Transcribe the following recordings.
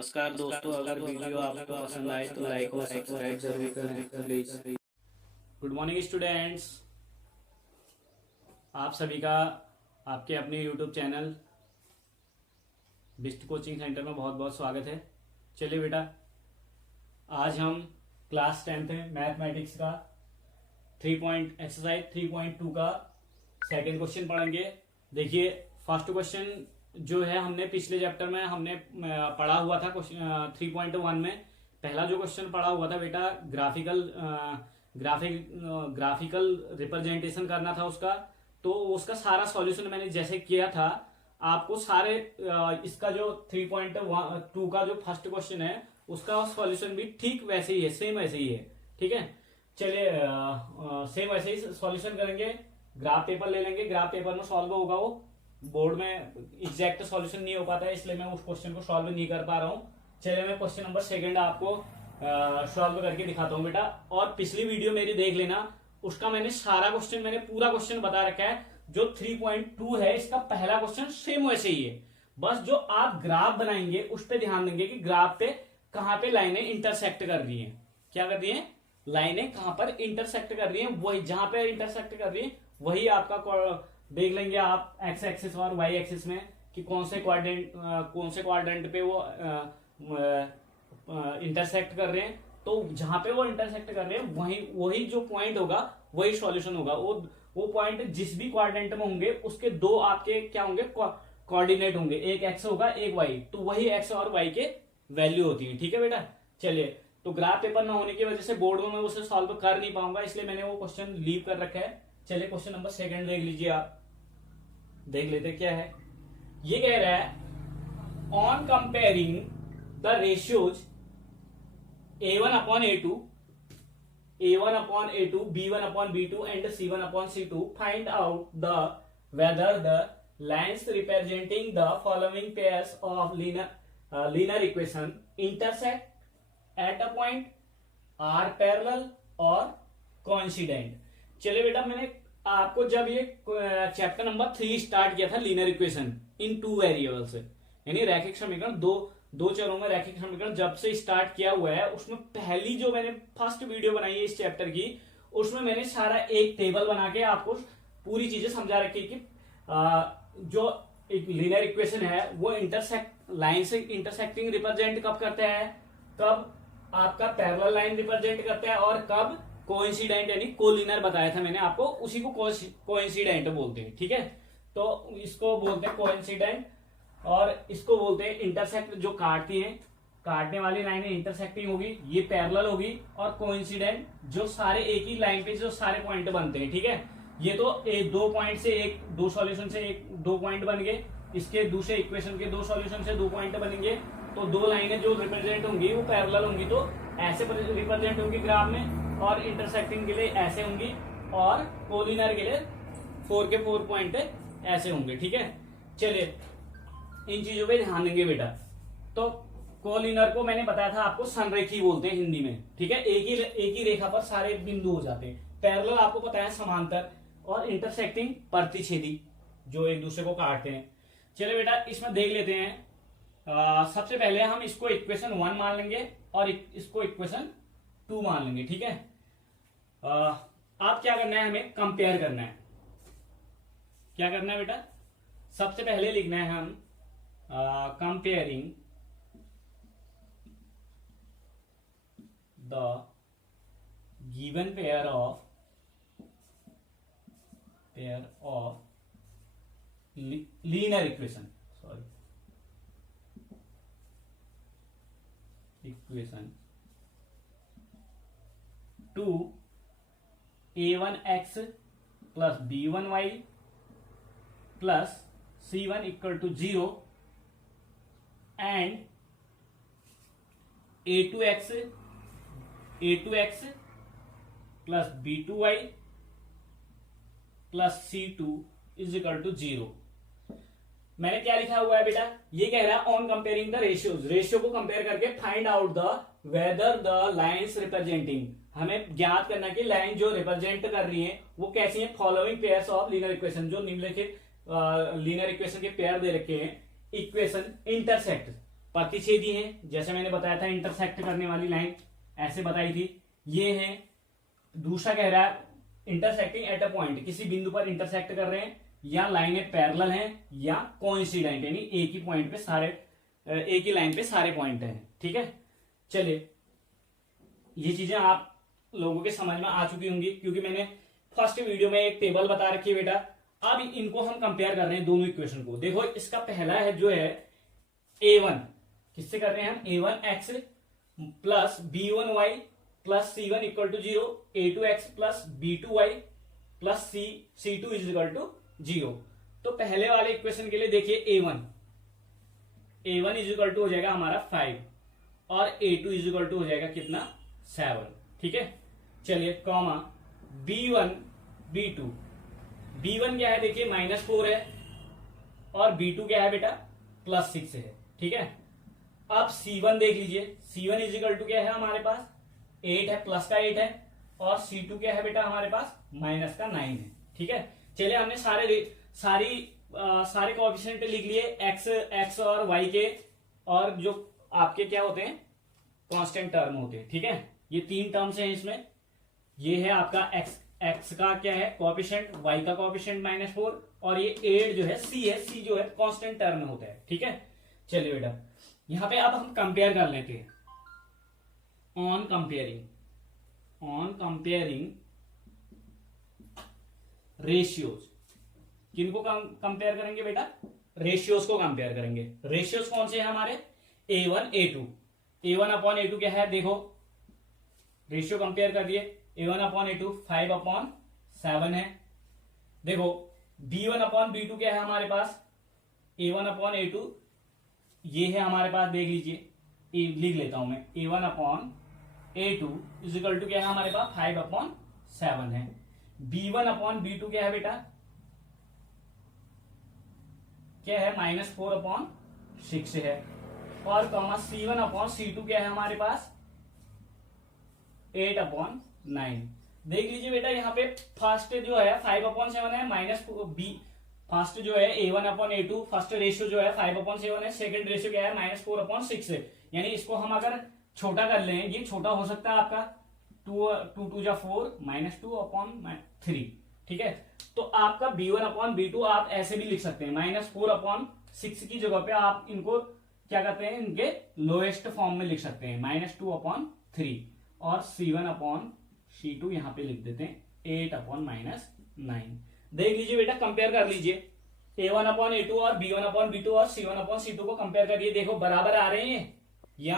नमस्कार दोस्तों, अगर वीडियो आपको पसंद आए तो लाइक और सब्सक्राइब जरूर करें प्लीज। गुड मॉर्निंग स्टूडेंट्स, आप सभी का आपके अपने YouTube channel Bisht coaching centre में बहुत बहुत स्वागत है। चलिए बेटा, आज हम क्लास 10th में मैथमेटिक्स का एक्सरसाइज 3.2 का सेकंड क्वेश्चन पढ़ेंगे। देखिए, फर्स्ट क्वेश्चन जो है हमने पिछले चैप्टर में हमने पढ़ा हुआ था। क्वेश्चन 3.1 में पहला जो क्वेश्चन पढ़ा हुआ था बेटा, ग्राफिकल रिप्रेजेंटेशन करना था उसका। तो उसका सारा सॉल्यूशन मैंने जैसे किया था, आपको सारे इसका जो 3.2 का जो फर्स्ट क्वेश्चन है उसका सॉल्यूशन भी ठीक वैसे ही है, सेम वैसे ही है। ठीक है, चलिए सेम वैसे ही सॉल्यूशन करेंगे। ग्राफ पेपर ले लेंगे, ग्राफ पेपर में सॉल्व होगा, वो बोर्ड में एग्जैक्ट सॉल्यूशन नहीं हो पाता है, इसलिए मैं उस क्वेश्चन को सॉल्व नहीं कर पा रहा हूँ। चलिए मैं क्वेश्चन नंबर सेकंड आपको सॉल्व करके दिखाता हूँ बेटा। और पिछली वीडियो मेरी देख लेना, उसका मैंने सारा क्वेश्चन, मैंने पूरा क्वेश्चन बता रखा है। जो 3.2 है इसका पहला क्वेश्चन सेम वैसे ही है, बस जो आप ग्राफ बनाएंगे उस पर ध्यान देंगे कि ग्राफ पे कहाँ पे लाइनें इंटरसेक्ट कर रही है। क्या कर रही है? लाइनें कहां पर इंटरसेक्ट कर रही है, वही जहां पे इंटरसेक्ट कर रही है वही आपका देख लेंगे आप एक्स एक्सिस और वाई एक्सिस में कि कौन से क्वाड्रेंट पे वो इंटरसेक्ट कर रहे हैं। तो जहां पे वो इंटरसेक्ट कर रहे हैं वही जो पॉइंट होगा वही सॉल्यूशन होगा। वो पॉइंट जिस भी क्वाड्रेंट में होंगे उसके दो आपके क्या होंगे, कोऑर्डिनेट होंगे, एक एक्स होगा एक वाई, तो वही एक्स और वाई के वैल्यू होती है। ठीक है बेटा, चलिए। तो ग्राफ पेपर ना होने की वजह से बोर्ड में मैं उसे सॉल्व कर नहीं पाऊंगा, इसलिए मैंने वो क्वेश्चन लीव कर रखा है। चलिए क्वेश्चन नंबर सेकंड देख लीजिए, आप देख लेते क्या है। ये कह रहा है, on comparing the ratios a1/a2, a1/a2, b1/b2 and c1/c2, find out the whether the lines representing the following pairs of linear equation intersect at a point, are parallel और कोइंसिडेंट। चलिए बेटा, मैंने आपको जब ये चैप्टर नंबर 3 स्टार्ट किया था, linear equation in two variables, यानी रैखिक समीकरण, दो चरों में रैखिक समीकरण जब से स्टार्ट किया हुआ है, उसमें पहली जो मैंने फर्स्ट वीडियो बनाई है इस चैप्टर की, उसमें मैंने सारा एक टेबल बना के आपको पूरी चीजें समझा रखी कि जो एक लीनियर इक्वेशन है वो लाइन से इंटरसेक्टिंग रिप्रेजेंट कब करता है, कब आपका पैरेलल लाइन रिप्रेजेंट करता है, और कब कोइंसिडेंट यानी कोलिनियर बताया था मैंने आपको, उसी को कोइंसिडेंट बोलते हैं। ठीक है, तो इसको बोलते हैं कोइंसिडेंट और इसको बोलते हैं इंटरसेक्ट। जो काटने वाली लाइनें इंटरसेक्टिंग होगी ये पैरेलल होगी, और कोइंसिडेंट जो सारे एक ही लाइन पे जो सारे पॉइंट बनते हैं। ठीक है, ये तो दो पॉइंट से दो सॉल्यूशन से दो पॉइंट बन गए, इसके दूसरे इक्वेशन के दो सॉल्यूशन से दो पॉइंट बनेंगे। तो दो लाइनें जो रिप्रेजेंट होंगी वो पैरेलल होंगी, तो ऐसे रिप्रेजेंट होंगी ग्राफ में, और इंटरसेक्टिंग के लिए ऐसे होंगी, और कोलिनियर के लिए 4 के 4 पॉइंट ऐसे होंगे। ठीक है, चलिए इन चीजों पे ध्यान देंगे बेटा। तो कोलिनियर को मैंने बताया था आपको संरेखी बोलते हैं हिंदी में। ठीक है, एक ही रेखा पर सारे बिंदु हो जाते हैं। पैरेलल आपको पता है समांतर, और इंटरसेक्टिंग प्रतिच्छेदी, जो एक दूसरे को काटते हैं। चलिए बेटा, इसमें देख लेते हैं। सबसे पहले हम इसको इक्वेशन 1 मान लेंगे और इसको इक्वेशन 2 मान लेंगे। ठीक है, आप क्या करना है, हमें कंपेयर करना है। क्या करना है बेटा, सबसे पहले लिखना है हम comparing the given pair of linear equation to a1x plus b1y plus c1 equal to 0 and a2x plus b2y plus c2 is equal to 0। मैंने क्या लिखा हुआ है बेटा, ये कह रहा है on comparing the ratios, ratio को कंपेयर करके find out the whether the lines representing, हमें ज्ञात करना कि लाइन जो रिप्रेजेंट कर रही है वो कैसी है, following pairs of linear equation, जो निम्नलिखित लीनियर इक्वेशन के पेयर दे रखे हैं, इक्वेशन इंटरसेक्ट प्रतिच्छेदी हैं, जैसे मैंने बताया था इंटरसेक्ट करने वाली लाइन ऐसे बताई थी, ये है। दूसरा कह रहा है इंटरसेक्टिंग एट अ पॉइंट, किसी बिंदु पर इंटरसेक्ट कर रहे हैं, या लाइनें पैरेलल हैं या कोइंसिडेंट, यानी एक ही पॉइंट पे सारे, एक ही लाइन पे सारे पॉइंट हैं। ठीक है, चलिए ये चीजें आप लोगों के समझ में आ चुकी होंगी, क्योंकि मैंने फर्स्ट वीडियो में एक टेबल बता रखी है बेटा। अब इनको हम कंपेयर कर रहे हैं दोनों इक्वेशन को। देखो इसका पहला है जो है a1, किससे कर रहे हैं हम, a1x plus b1y plus c1 equal to 0, a2x plus b2y plus c2 is equal to 0। तो पहले वाले इक्वेशन के लिए देखिए a1 इज इक्वल टू हो जाएगा हमारा 5 और a2 इज इक्वल टू हो जाएगा कितना, 7। ठीक है, चलिए कॉमा b1 b1 क्या है देखिए -4 है और b2 क्या है बेटा +6 है। ठीक है, अब c1 देख लीजिए, c1 इज इक्वल टू क्या है हमारे पास 8 है, प्लस का 8 है, और c2 क्या है बेटा हमारे पास माइनस का 9 है। ठीक है, चलिए हमने सारे कोएफिशिएंट लिख लिए x और y के, और जो आपके क्या होते हैं कांस्टेंट टर्म होते हैं। ठीक है, ये 3 टर्म्स हैं इसमें, ये है आपका x का क्या है कोएफिशिएंट, y का कोएफिशिएंट -4, और ये 8 जो है c जो है कांस्टेंट टर्म में होता है। ठीक है, चलिए बेटा यहां पे अब हम कंपेयर कर लेते हैं। ऑन कंपेयरिंग रेशियोज, किनको कंपेयर करेंगे बेटा, रेशियोज को कंपेयर करेंगे। रेशियोज कौन से हैं हमारे, a1 a2, a1 upon a2 क्या है, देखो रेशियो कंपेयर कर दिए, a1 अपॉन a2 5 अपॉन 7 है। देखो b1 अपॉन b2 क्या है हमारे पास, a1 अपॉन a2 ये है हमारे पास, देख लीजिए लिख लेता हूं मैं, a1 upon a2 is equal to क्या है हमारे पास 5 अपॉन 7 है। b1 अपॉन b2 क्या है बेटा, क्या है -4 अपॉन 6 है, और कॉमा c1 अपॉन c2 क्या है हमारे पास 8 अपॉन 9। देख लीजिए बेटा यहाँ पे फर्स्ट जो है 5 अपॉन 7 है, माइनस b फर्स्ट जो है a1 upon a2, first ratio जो है 5 अपॉन 7 है, सेकंड रेशियो क्या है -4 अपॉन 6 है। यानी इसको हम अगर छोटा कर लें, ये छोटा हो सकता है आपका 2 2 जा 4 -2 अपॉन 3। ठीक है, तो आपका b1 अपॉन b2 आप ऐसे भी लिख सकते हैं, -4 अपॉन 6 की जगह पे आप इनको क्या कहते हैं, इनके लोएस्ट फॉर्म में लिख सकते हैं, -2 अपॉन 3, और c1 अपॉन c2 यहां पे लिख देते हैं 8 अपॉन -9। देख लीजिए बेटा कंपेयर कर लीजिए, a1 अपॉन a2 और b1 अपॉन b2 और c1 अपॉन c2 को कंपेयर करिए, देखो बराबर आ रहे हैं या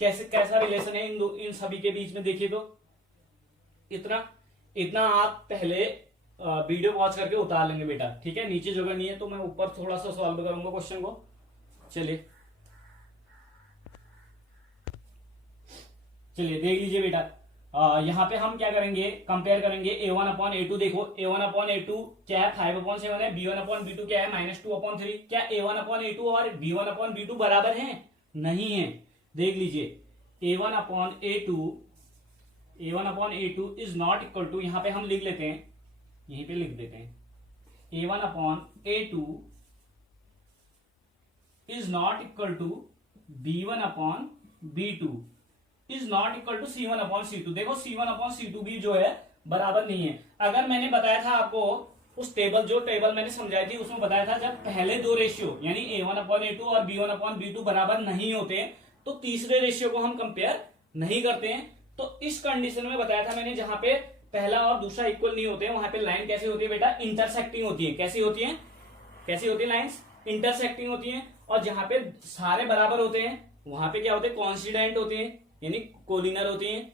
कैसा रिलेशन है इन सभी के बीच में। देखिए तो इतना आप पहले वीडियो वॉच करके उतार लेंगे बेटा। ठीक है, नीचे जगह नहीं है तो मैं ऊपर थोड़ा सा सॉल्व करूंगा क्वेश्चन को। चलिए देख लीजिए बेटा, यहां पे हम क्या करेंगे, कंपेयर करेंगे a1 अपॉन a2। देखो a1 अपॉन a2 क्या है 5 अपॉन 7 है, b1 अपॉन b2 क्या है -2 अपॉन 3। क्या a1 अपॉन a2 और b1 अपॉन b2 बराबर हैं, नहीं है। देख लीजिए a1 upon a2 is not equal to, यहां पे हम लिख लेते हैं, यहीं पे लिख देते हैं a1 upon a2 is not equal to b1 upon b2 is not equal to c1 upon c2। देखो c1 अपॉन c2 भी जो है बराबर नहीं है। अगर मैंने बताया था आपको उस जो टेबल मैंने समझाई थी उसमें बताया था, जब पहले दो रेशियो यानी a1 अपॉन a2 और b1 अपॉन b2 बराबर नहीं होते तो तीसरे रेशियो को हम कंपेयर नहीं करते हैं। तो इस कंडीशन में बताया था मैंने, जहां पे पहला और दूसरा इक्वल नहीं होते, वहां पे लाइन कैसी होती है बेटा, इंटरसेक्टिंग होती है। कैसी होती है लाइन्स, इंटरसेक्टिंग होती है। और जहां पे सारे बराबर होते हैं वहां पे क्या होते हैं, कॉन्सिडेंट होते हैं यानी कोलिनर होती हैं।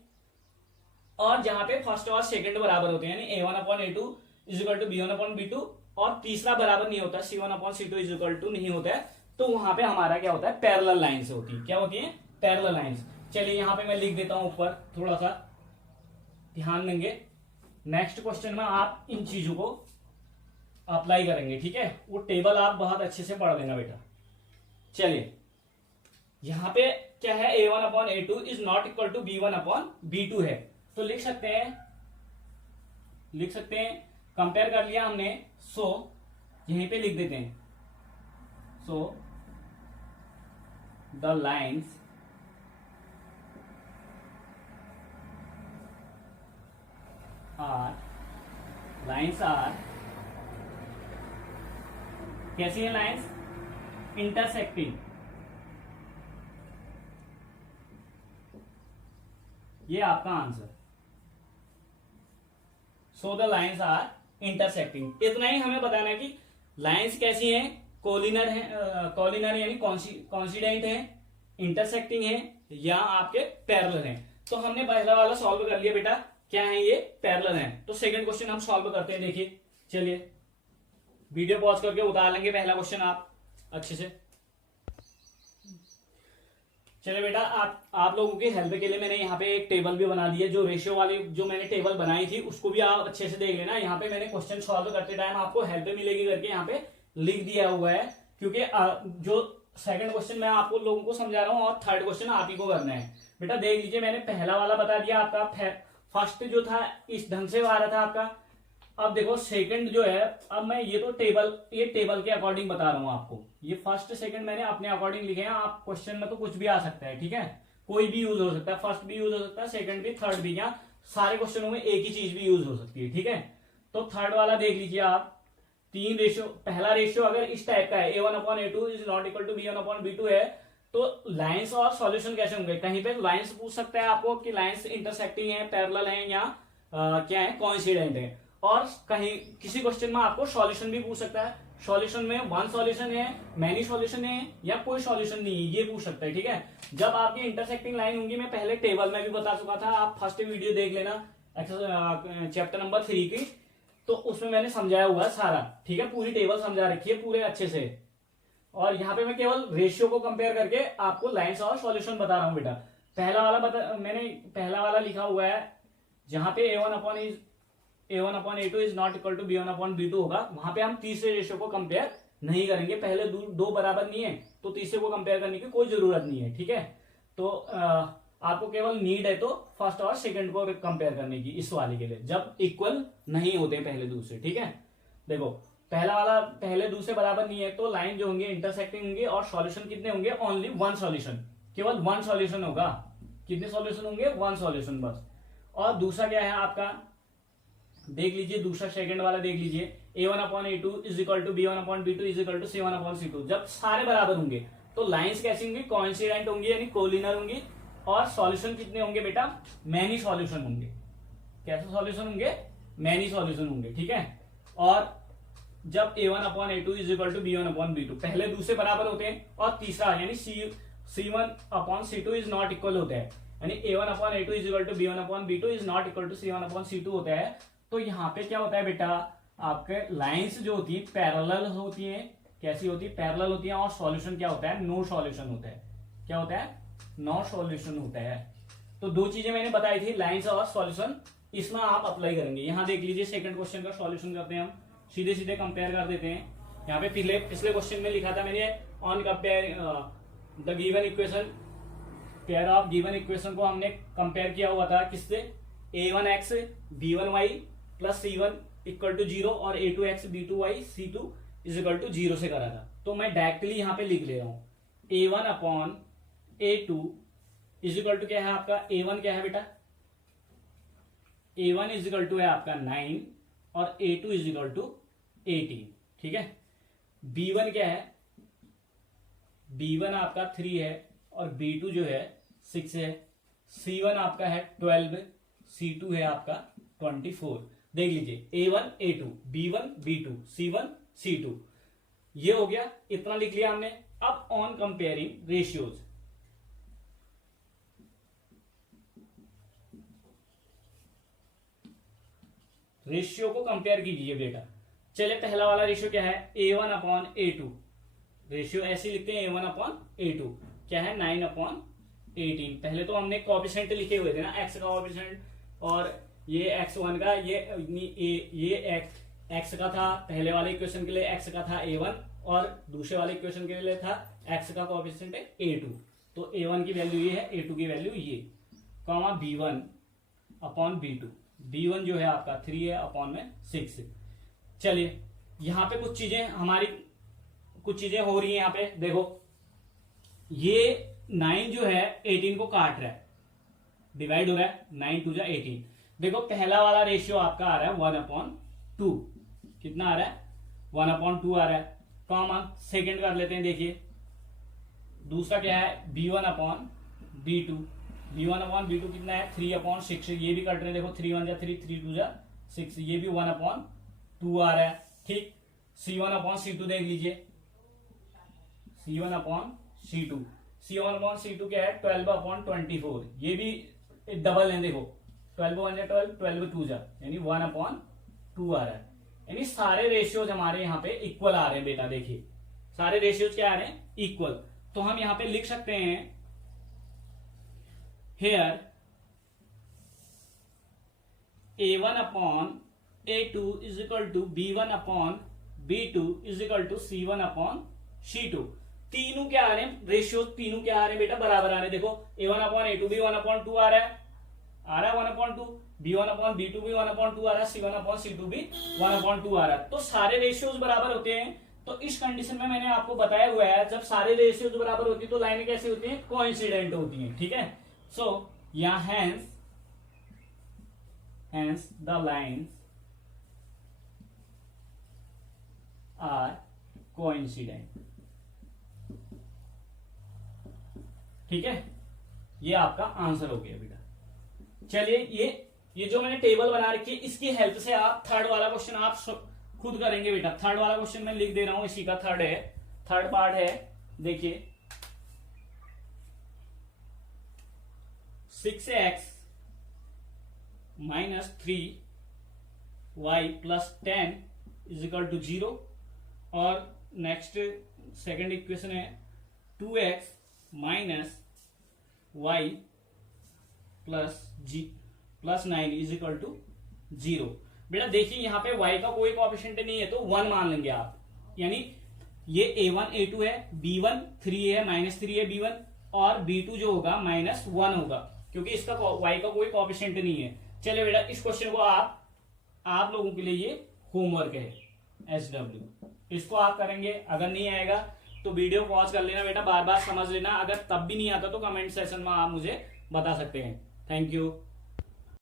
और जहां पे फर्स्ट और सेकंड बराबर होते हैं यानी a1 upon a2 is equal to b1 upon b2, और तीसरा बराबर नहीं होता, c1 upon c2 is equal to नहीं होता है, तो वहां पे हमारा क्या होता है, पैरेलल लाइंस होती है। क्या होती है, पैरेलल लाइंस। चलिए यहां पे मैं लिख देता हूं ऊपर, थोड़ा सा ध्यान देंगे। नेक्स्ट क्वेश्चन में आप इन चीजों को अप्लाई करेंगे। ठीक है, वो टेबल आप बहुत अच्छे से पढ़ लेना बेटा। चलिए यहां पे क्या है, a1 upon a2 is not equal to b1 upon b2 है, तो लिख सकते हैं कंपेयर कर लिया हमने, सो यहीं पे लिख देते हैं, सो द लाइन्स आर कैसी है लाइन्स? इंटरसेक्टिंग। ये आपका answer. So the lines are intersecting. इतना ही हमें बताना है कि लाइन्स कैसी हैं, कोलिनर है, कोलिनर यानी कॉन्सिडेंट है, इंटरसेक्टिंग है, या आपके पैरेलल हैं। तो हमने पहला वाला सॉल्व कर लिया बेटा, क्या है ये? पैरेलल है। तो सेकंड क्वेश्चन हम सॉल्व करते हैं। देखिए, चलिए वीडियो पॉज करके उतार लेंगे पहला क्वेश्चन आप अच्छे से। चलिए बेटा, आप लोगों की हेल्प के लिए मैंने यहाँ पे एक टेबल भी बना दी है। जो रेशियो वाली जो मैंने टेबल बनाई थी उसको भी आप अच्छे से देख लेना। यहाँ पे मैंने क्वेश्चन सॉल्व करते टाइम आपको हेल्प मिलेगी करके यहाँ पे लिख दिया हुआ है, क्योंकि जो सेकंड क्वेश्चन मैं आपको लोगों को समझा रहा हूँ और थर्ड क्वेश्चन आप ही को करना है। बेटा देख लीजिए, मैंने पहला वाला बता दिया आपका, फर्स्ट जो था इस ढंग से आ रहा था आपका। अब देखो सेकंड जो है, अब मैं ये टेबल के अकॉर्डिंग बता रहा हूं आपको। ये फर्स्ट सेकंड मैंने अपने अकॉर्डिंग लिखे हैं। आप क्वेश्चन में तो कुछ भी आ सकता है, ठीक है, कोई भी यूज हो सकता है, फर्स्ट भी यूज हो सकता है, सेकंड भी, थर्ड भी, या सारे क्वेश्चनों में एक ही चीज भी यूज हो सकती है, ठीक है। तो थर्ड वाला देख लीजिए आप, 3 रेशियो, पहला रेशियो अगर इस टाइप का है, A1/A2 is not equal to B1/B2 है, तो लाइंस और सॉल्यूशन कैसे होंगे? कहीं पे लाइंस पूछ सकता है आपको कि लाइंस इंटरसेक्टिंग है, पैरेलल है, या क्या है, कोइंसिडेंट है। और कहीं किसी क्वेश्चन में आपको सॉल्यूशन भी पूछ सकता है। सॉल्यूशन में वन सॉल्यूशन है, मैनी सॉल्यूशन है, या कोई सॉल्यूशन नहीं है, ये पूछ सकता है, ठीक है। जब आपकी इंटरसेक्टिंग लाइन होंगी, मैं पहले टेबल में भी बता चुका था, आप फर्स्ट वीडियो देख लेना चैप्टर नंबर 3 की, तो उसमें मैंने समझाया हुआ है सारा, ठीक है, पूरी टेबल समझा रखी है पूरे अच्छे से। और यहाँ पे मैं केवल रेशियो को कंपेयर करके आपको लाइंस और सॉल्यूशन बता रहा हूं बेटा। मैंने पहला वाला लिखा हुआ है, जहां पे A1/A2 is not equal to B1/B2 होगा, वहां पे हम तीसरे रेशियो को कंपेयर नहीं करेंगे। पहले दो बराबर नहीं है, तो तीसरे को कंपेयर करने की कोई जरूरत नहीं है, ठीक है। तो आपको केवल नीड है तो फर्स्ट और सेकंड को कंपेयर करने की, इस वाले के लिए, जब इक्वल नहीं होते पहले दूसरे, ठीक है। देखो पहला वाला पहले दूसरे बराबर नहीं है, तो लाइन जो होंगे इंटरसेक्टिंग होंगे, और सॉल्यूशन कितने होंगे? ओनली वन सॉल्यूशन, केवल वन सॉल्यूशन होगा। कितने सॉल्यूशन होंगे? वन सॉल्यूशन बस। और दूसरा क्या है आपका, देख लीजिए, दूसरा सेकंड वाला देख लीजिए, A1/A2 is equal to B1/B2 is equal to C1/C2। जब सारे बराबर होंगे तो लाइंस कैसी होंगी? कोइंसिडेंट होंगी, यानी कोलिनर होंगी। और सॉल्यूशन कितने होंगे बेटा? मैनी सॉल्यूशन होंगे। कैसे सॉल्यूशन होंगे? मैनी सॉल्यूशन होंगे, ठीक है। और जब A1/A2 is equal to B1/B2, पहले दूसरे बराबर होते हैं, और तीसरा यानी C1/C2 इज नॉट इक्वल होता है, यानी A1/A2 is equal to B1/B2 is not equal to C1/C2 होता है। तो यहाँ पे क्या होता है बेटा, आपके लाइंस जो होती है पैरेलल होती है। कैसी होती है? पैरेलल होती है। और सॉल्यूशन क्या होता है? नो सॉल्यूशन होता है। क्या होता है? नो सॉल्यूशन होता है। तो दो चीजें मैंने बताई थी, लाइंस और सॉल्यूशन, इसमें आप अप्लाई करेंगे। यहाँ देख लीजिए, सेकंड क्वेश्चन का सॉल्यूशन करते हैं हम, सीधे सीधे कंपेयर कर देते हैं। यहाँ पे पिछले क्वेश्चन में लिखा था मैंने, on compare the given equation, pair of given equation को हमने कंपेयर किया हुआ था किससे? A1x B1y plus C1 equal to 0 और A2x B2y C2 is equal to 0 से करा था। तो मैं डायरेक्टली यहां पे लिख ले रहा हूं, A1/A2 इज इक्वल टू क्या है आपका? A1 क्या है बेटा? A1 इज इक्वल टू है आपका 9 और A2 इज इक्वल टू 18, ठीक है। B1 क्या है? B1 आपका 3 है और B2 जो है 6 है। C1 आपका है 12, C2 है आपका 24। देख लीजिए, A1 A2, B1 B2, C1 C2, ये हो गया, इतना लिख लिया हमने। अब ऑन कंपेयरिंग रेशियोज, रेशियो को कंपेयर कीजिए बेटा। चले, पहला वाला रेशियो क्या है? A1/A2, रेशियो ऐसे लिखते हैं, A1/A2 क्या है? 9/18। पहले तो हमने कोएफिशिएंट लिखे हुए थे ना, x का कोएफिशिएंट, और ये x1 का, ये x का था पहले वाले इक्वेशन के लिए, x का था A1, और दूसरे वाले इक्वेशन के लिए था x का कोएफिशिएंट है A2। तो A1 की वैल्यू ये है, A2 की वैल्यू ये, कॉमा B1/B2। B1 जो है आपका 3 है, अपॉन में 6। चलिए, यहाँ पे कुछ चीजें हो रही हैं। यहाँ पे देखो, ये 9 जो है 18 को काट रहा है, डिवाइड हो रहा है, 9 2 जा 18। देखो पहला वाला रेशियो आपका आ रहा है 1/2, कितना आ रहा है 1/2 आ रहा है, कॉमन सेकेंड कर लेते हैं। देखिए दूसरा क्या है b1/b2, b1/b2 कितना है 3/6, ये भी कट रहे हैं, देखो 3 1 जा 3, 3 2 जा 6, ये भी 1/2 आ रहा है। ठीक, c1/c2 देख लीजिए, c1/c2, c1/c2 क्या है 12/24, ये भी डबल है, देखो 12 1 जा 12, 12 2 जा, यानी 1/2 आ रहा है। यानी सारे रेशियोज हमारे यहाँ पे इक्वल आ रहे हैं बेटा। देखिए सारे रेशियोज क्या आ रहे हैं, इक्वल। तो हम यहां पे लिख सकते हैं here a1/a2 is equal to b1/b2 is equal to c1/c2। तीनों क्या आ रहे हैं रेशियो, तीनों क्या आ रहे हैं बेटा, बराबर आ रहे हैं। देखो a1/a2 भी 1/2 आ रहा है, 1/2, b1/b2 भी 1/2 आ रहा है, c1/c2 भी 1/2 आ रहा है। तो सारे रेशियोज बराबर होते हैं। तो इस कंडीशन में मैंने आपको बताया हुआ है, जब सारे रेशियोज बराबर होती है तो लाइनें कैसी होती हैं, कोइंसिडेंट होती हैं। ठीक है, सो यहां hence the lines are coincident. ठीक है, ये आपका आंसर हो गया बेटा। चलिए ये जो मैंने टेबल बना रखी है, इसकी हेल्प से आप थर्ड वाला क्वेश्चन आप खुद करेंगे बेटा। थर्ड वाला क्वेश्चन मैं लिख दे रहा हूं, इसी का थर्ड पार्ट है। देखिए 6x - 3y + 10 = 0, और नेक्स्ट सेकंड इक्वेशन है 2x - y + 9 = 0। बेटा देखिए यहाँ पे y का कोई कोएफिशिएंट नहीं है तो 1 मान लेंगे आप, यानी ये a1 a2 है, b1 3 है, -3 है b1, और b2 जो होगा -1 होगा, क्योंकि इसका y का कोई कोएफिशिएंट नहीं है। चलिए बेटा इस क्वेश्चन को आप लोगों के लिए ये होमवर्क है SW, इसको आप करेंगे। अगर नहीं आएगा तो वीडियो पॉज कर लेना बेटा, बार बार समझ लेना। अगर तब भी नहीं आता तो कमेंट सेक्शन में आप मुझे बता सकते हैं। Thank you.